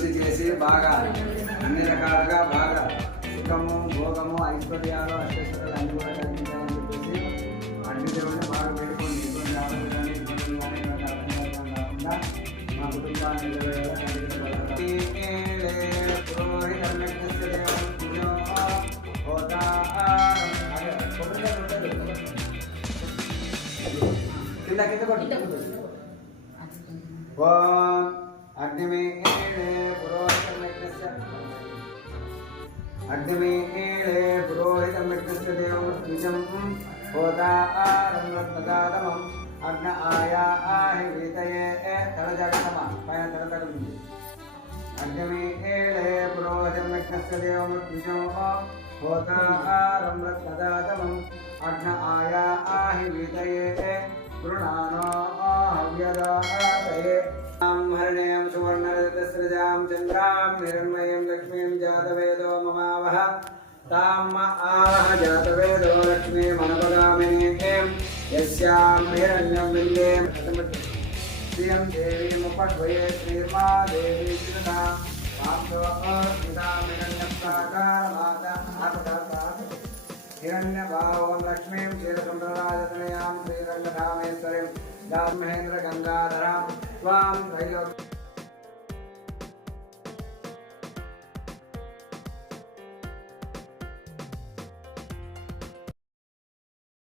అభివృద్ధి చేసి బాగా అన్ని రకాలుగా బాగా సుఖము భోగము ఐశ్వర్యాలు అష్టైశ్వర్యాలు అన్ని కూడా కలిగించాలని చెప్పేసి అగ్నిదేవుని బాగా పెట్టుకోండి. ఇటువంటి ఆరోగ్యాన్ని ఇబ్బందులు కానీ ఇటువంటి అర్థాలు కాకుండా మా కుటుంబాన్ని కింద కింద కొట్టి अग्निमेळे पुरोहितमित्रस्य देवं निजं होतारं रत्नदातमम् अग्न आयाहि वीतये तलजगतमा पयन तलतगुंजि अग्निमेळे पुरोहितमित्रस्य देवं निजं होतारं रत्नदातमम् अग्न आयाहि वीतये गृणानो हव्यदातये हरिणीं सुवर्णरजतस्रजां चन्द्रां हिरण्मयीं लक्ष्मीं जातवेदो ममावह ताम् आवह जातवेदो लक्ष्मीमनुपगामिनीं यस्यां हिरण्यं विन्दे श्रियं देवीमुपह्वये श्रीर्मा देवी श्रुता हिरण्यभावं लक्ष्मीं क्षीरसुन्दराजतनयां श्रीरङ्गधामेश्वरीं महेन्द्र गंगाधरां त्वां त्रैलोक्य